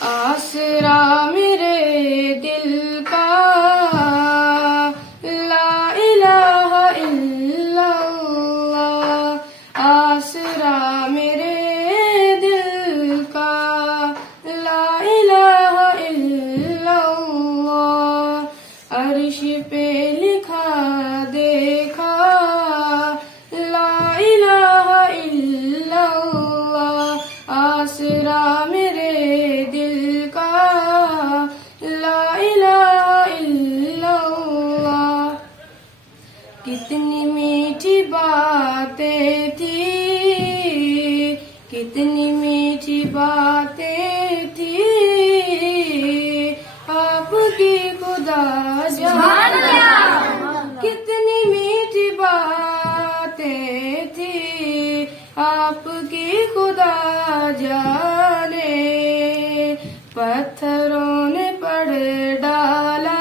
آسرا میرے دل کا لا الہ الا اللہ، آسرا میرے دل کا لا الہ الا اللہ، عرش پہ لکھا دیکھا لا الہ الا اللہ، آسرا میرے دل کا لا الہ الا اللہ۔ کتنی میٹھی باتیں تھی، کتنی میٹھی باتیں تھی، آپ کی خدا جانے، کتنی میٹھی باتیں تھی، آپ کی خدا جانے، پتھروں نے پڑھ ڈالا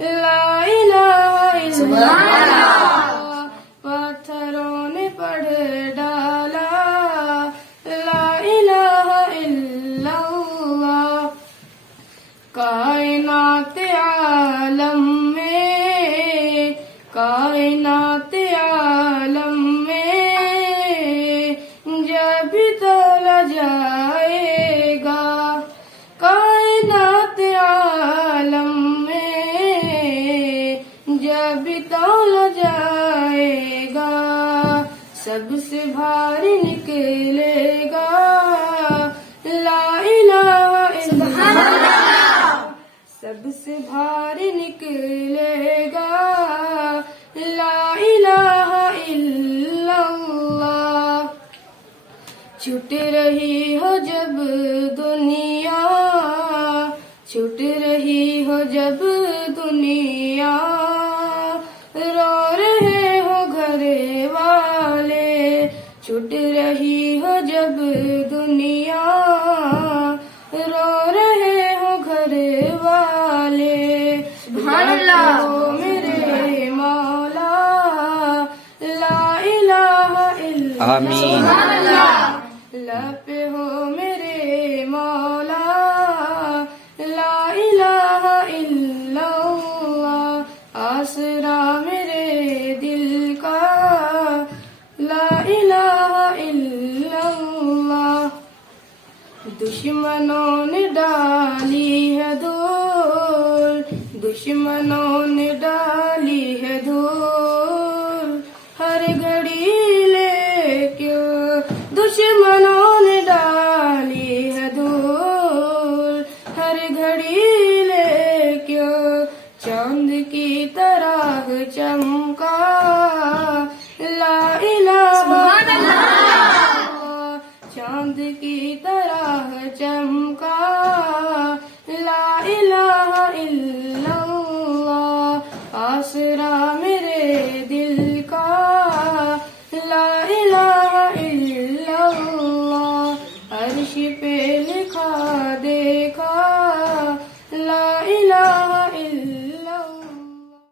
لا الہ الا اللہ، پتھروں نے پڑھ ڈالا لا الہ الا اللہ، کائنات عالم میں، کائنات عالم میں جب تولا جائے گا، کائنات عالم میں جب تولا جائے گا، سب سے بھاری نکلے گا لا الہ الا اللہ، سب سے بھاری نکلے گا لا الہ الا اللہ، چھٹ رہی ہو جب دنیا، چھٹ رہی ہو جب دنیا، رو رہے ہو گھر والے، چھٹ رہی ہو جب دنیا، رو رہے ہو گھر والے، سبحان اللہ ہو میرے مولا لا الہ الا آمین۔ سبحان اللہ، لب پہ ہو میرے مولا لا الہ الا اللہ، آسرا میرے دل کا لا الہ الا اللہ، دشمنوں نے ڈالی ہے دور، دشمنوں نے ڈالی